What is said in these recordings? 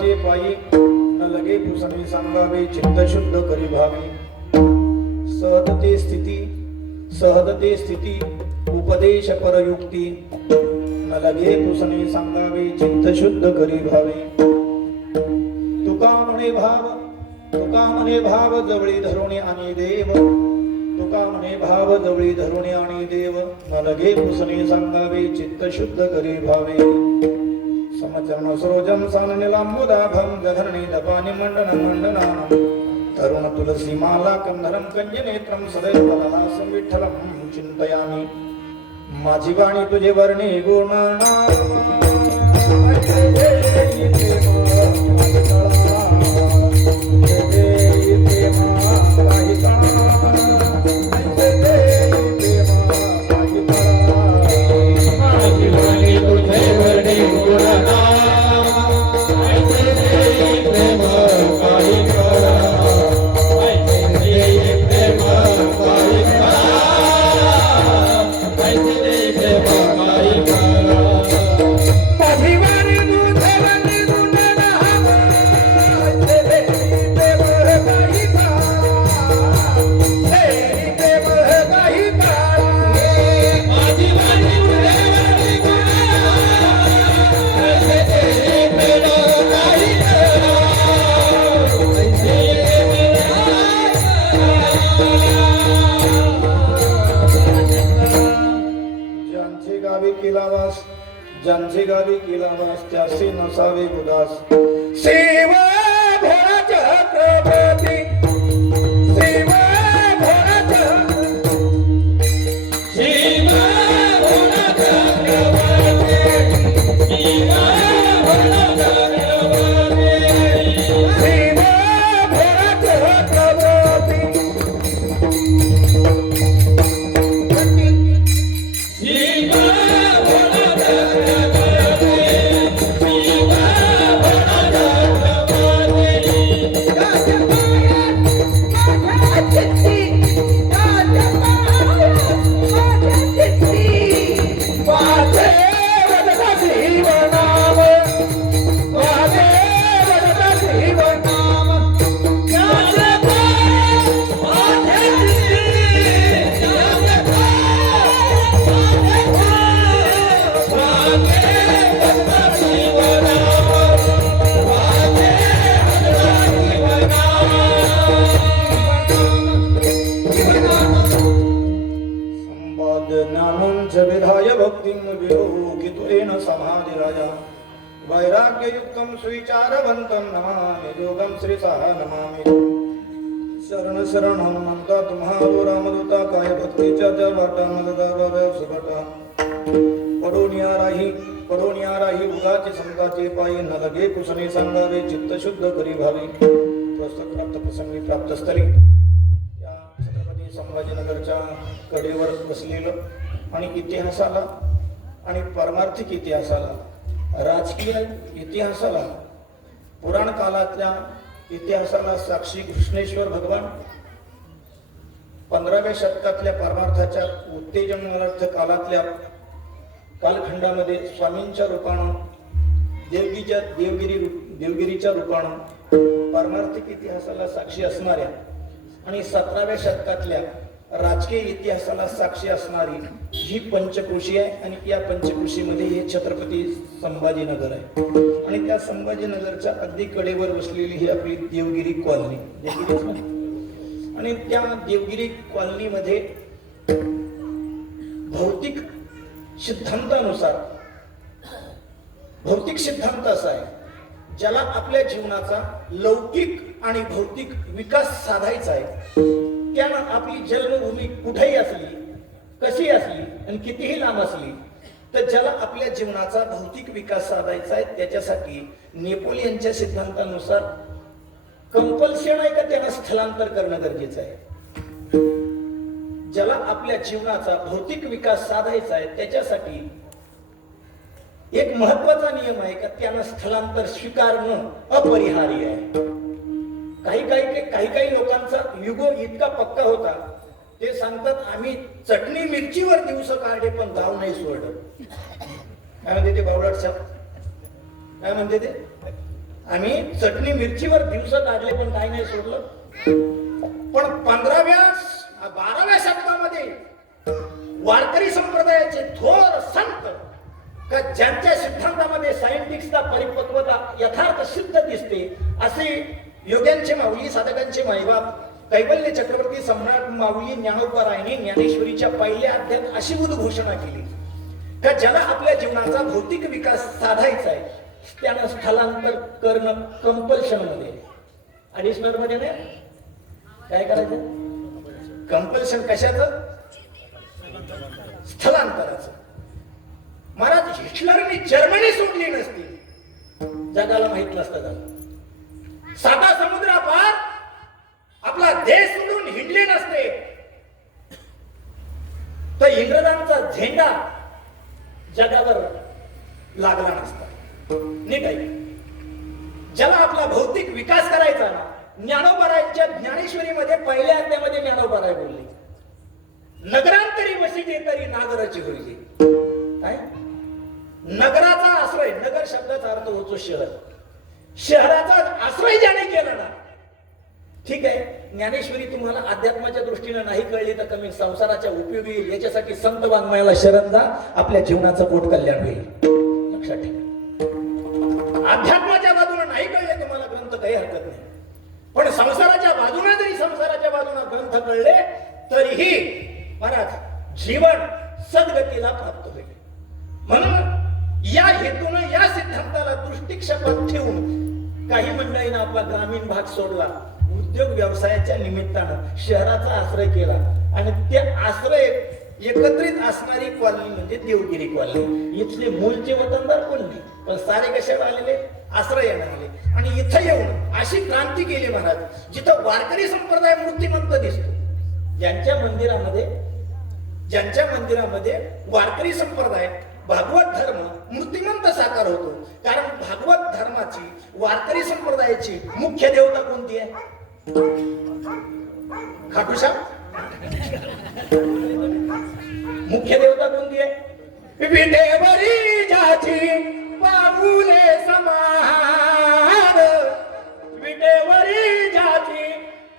संताचे पायी न लगे पुसणे सांगावे चित्त शुद्ध करी भावे सहदते स्थिती उपदेश परयुक्ती न लगे पुसणे सांगावे चित्त शुद्ध करी भावे तुका म्हणे भाव जवळी धरुणे आणि देव तुका म्हणे भाव जवळी धरुणे आणि देव न लगे पुसणे सांगावे चित्त शुद्ध करी भावे समचरण सरोजम साननिलांबुदाभं जघर्णी दपानि मंडनानं तरुण तुलसी माला कंधरम कंजनेत्रम सदैव बलहासं विठ्ठलं चिंतयामि माझी वाणी तुझे वर्णे गुणना ज्यांचे गावी केला वास त्याचे नसावे उदास शिव भोळा चक्रवर्ती शिव भोळा वैराग्ययुक्तं सुविचारवन्तं नमामि योगं श्रीसाह नमामि शरण शरण हनुमंता तुम्हारो रामदूता काय भक्तीच्या त्या वाटा मददा बाबा सुबटा पडोनिया राही उगाचे संताचे पायी न लगे कुसणे सांगावे चित्त शुद्ध करी भावे पुस्तक प्राप्त प्रसंगी प्राप्त स्थळी या छत्रपती संभाजीनगरच्या कडेवर बसलेलं आणि इतिहासाला आणि पारमार्थिक इतिहासाला राजकीय इतिहासाला पुराण काळातल्या इतिहासाला साक्षी कृष्णेश्वर भगवान 15व्या शतकातल्या परमार्थाच्या उत्तेजनार्थ काळातल्या कालखंडामध्ये स्वामींच्या रूपानं देवगिरीच्या रूपानं पारमार्थिक इतिहासाला साक्षी असणाऱ्या आणि 17व्या शतकातल्या राजकीय इतिहासाला साक्षी असणारी ही पंचक्रोशी आहे आणि या पंचक्रोशीमध्ये हे छत्रपती संभाजीनगर आहे आणि त्या संभाजीनगरच्या अगदी कडेवर बसलेली ही आपली देवगिरी कॉलनी आणि त्या देवगिरी कॉलनीमध्ये भौतिक सिद्धांत असा आहे ज्याला आपल्या जीवनाचा लौकिक आणि भौतिक विकास साधायचा आहे त्यानं आपली जन्मभूमी कुठेही असली कशी असली आणि कितीही लांब असली तर ज्याला आपल्या जीवनाचा भौतिक विकास साधायचा आहे त्याच्यासाठी नेपोलियनच्या सिद्धांतानुसार कंपल्शन आहे का त्यांना स्थलांतर करणं गरजेचं आहे ज्याला आपल्या जीवनाचा भौतिक विकास साधायचा आहे त्याच्यासाठी एक महत्वाचा नियम आहे का त्यांना स्थलांतर स्वीकारणं अपरिहार्य आहे काही लोकांचा युगो इतका पक्का होता ते सांगतात आम्ही चटणी मिरचीवर दिवस काढले पण गाव नाही सोडलं काय म्हणते ते बावळट साहेब काय म्हणते ते आम्ही चटणी मिरचीवर दिवस काढले पण काही नाही सोडलं. पण 12व्या शतकामध्ये वारकरी संप्रदायाचे थोर संत का ज्यांच्या सिद्धांतामध्ये सायंटिस्टचा परिपक्वता यथार्थ सिद्ध दिसते असे योग्यांचे माऊली, साधकांचे माईबाप कैवल्य चक्रवर्ती सम्राट माऊली ज्ञानोबारायांनी ज्ञानेश्वरीच्या पहिल्या अध्यायात अशी उद्घोषणा केली का ज्याला आपल्या जीवनाचा भौतिक विकास साधायचा आहे त्यानं स्थलांतर करणं कंपल्शन मध्ये, ऍडिशनल मध्ये नाही. काय करायचं? कंपल्शन कशाचं? स्थलांतराचं. महाराज हिटलरने जर्मनी सोडली नसती, जगाला माहित नसतं झालं. साता समुद्रापार आपला देश सोडून हिंडले नसते तर इंग्रजांचा झेंडा जगावर लागला नसता. नीट आहे. ज्याला आपला भौतिक विकास करायचा ना, ज्ञानोबारायांच्या ज्ञानेश्वरीमध्ये पहिल्या अध्यायामध्ये ज्ञानोबाराय बोलले, नगरांतरी वसिते तरी नागराची होईल. काय? नगराचा आश्रय, नगर शब्दाचा अर्थ होतो शहर. शहराचा आश्रय ज्याने केला ना, ठीक आहे. ज्ञानेश्वरी तुम्हाला अध्यात्माच्या दृष्टीने नाही कळली तर कमी संसाराच्या उपयोगी येईल. याच्यासाठी संत वाङ्मयाला शरण जा, आपल्या जीवनाचं पोट कल्याण होईल. लक्षात ठेवा. अध्यात्माच्या बाजूने नाही कळले तुम्हाला ग्रंथ, काही हरकत नाही. पण संसाराच्या बाजूने जरी संसाराच्या बाजूने ग्रंथ कळले तरीही महाराज जीवन सद्गतीला प्राप्त होईल. म्हणून या हेतून या सिद्धांताला दृष्टिक्षेपात ठेवून काही मंडळींना आपला ग्रामीण भाग सोडला, उद्योग व्यवसायाच्या निमित्तानं शहराचा आश्रय केला आणि ते आश्रय एकत्रित असणारी कॉलनी म्हणजे देवगिरी कॉलनी. इथले मूळचे वतनदार कोण नाही, पण सारे कशाला आलेले? आश्रयाने आले. आणि इथं येऊन अशी क्रांती केली महाराज, जिथं वारकरी संप्रदाय मूर्तिमंत दिसतो. ज्यांच्या मंदिरामध्ये वारकरी संप्रदाय, भागवत धर्म मूर्तिमंत साकार होतो. कारण भागवत धर्माची, वारकरी संप्रदायाची मुख्य देवता कोणती आहे? खाटूशा. मुख्य देवता कोणती आहे? विटेवरी ज्याची पाऊले समान, विटेवरी ज्याची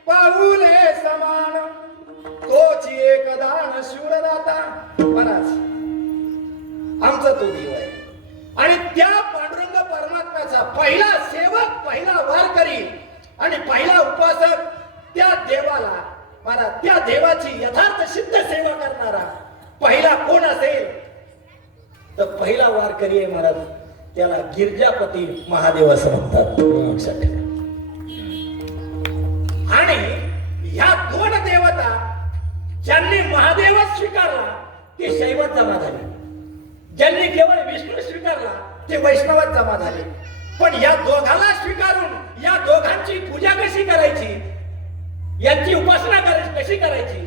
पाऊले समान, तोची एकदान शूरदाता. महाराज आमचा तो देव आहे. आणि त्या पांडुरंग परमात्म्याचा पहिला सेवक, पहिला वारकरी आणि पहिला उपासक त्या देवाला, महाराज त्या देवाची यथार्थ सिद्ध सेवा करणारा पहिला कोण असेल तर पहिला वारकरी आहे महाराज. त्याला गिरजापती महादेव असं म्हणतात. लक्षात ठेवा. आणि ह्या दोन देवता ज्यांनी महादेवच स्वीकारला ते शैवत जमा झाले, ज्यांनी केवळ विष्णू स्वीकारला ते वैष्णवात जमा झाले. पण या दोघांना स्वीकारून या दोघांची पूजा कशी करायची, यांची उपासना कशी करायची,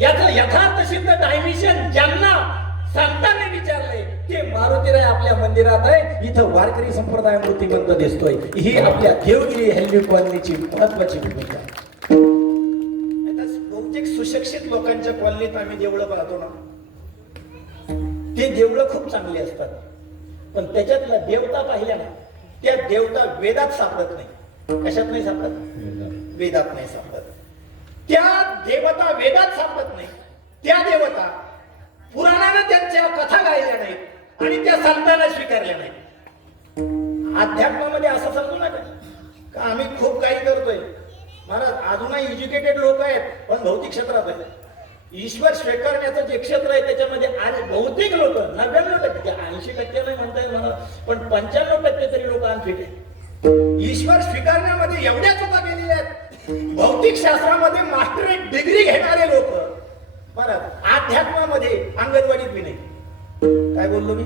याचं यथार्थ सिद्ध डायमिशन ज्यांना संतांनी विचारले ते मारुतीराय आपल्या मंदिरात आहे. इथं वारकरी संप्रदाय मूर्तिमंत दिसतोय. ही आपल्या देवगिरी हेल्ली कॉलनीची महत्वाची भूमिका. बहुतेक सुशिक्षित लोकांच्या कॉलनीत आम्ही देवळं पाहतो ना, ते देवळं खूप चांगली असतात, पण त्याच्यातल्या देवता पाहिल्या ना, त्या देवता वेदात सापडत नाही. कशात नाही सापडत? वेदात नाही सापडत. त्या देवता वेदात सापडत नाही. त्या देवता पुराणानं त्यांच्या कथा गायल्या नाहीत आणि त्या संतांना स्वीकारल्या नाहीत. अध्यात्मामध्ये असं समजू नका का आम्ही खूप काही करतोय. महाराज अजूनही एज्युकेटेड लोक आहेत पण भौतिक क्षेत्रात आहेत. ईश्वर स्वीकारण्याचं जे क्षेत्र आहे त्याच्यामध्ये आज बहुतेक लोक 99% 80% नाही म्हणता येईल मला, पण 95% तरी लोक अनफिट आहेत. ईश्वर स्वीकारण्यामध्ये एवढ्या चुका केलेल्या आहेत. भौतिक शास्त्रामध्ये मास्टरेट डिग्री घेणारे लोक महाराज अध्यात्मामध्ये अंगणवाडीत बी नाही. काय बोललो मी?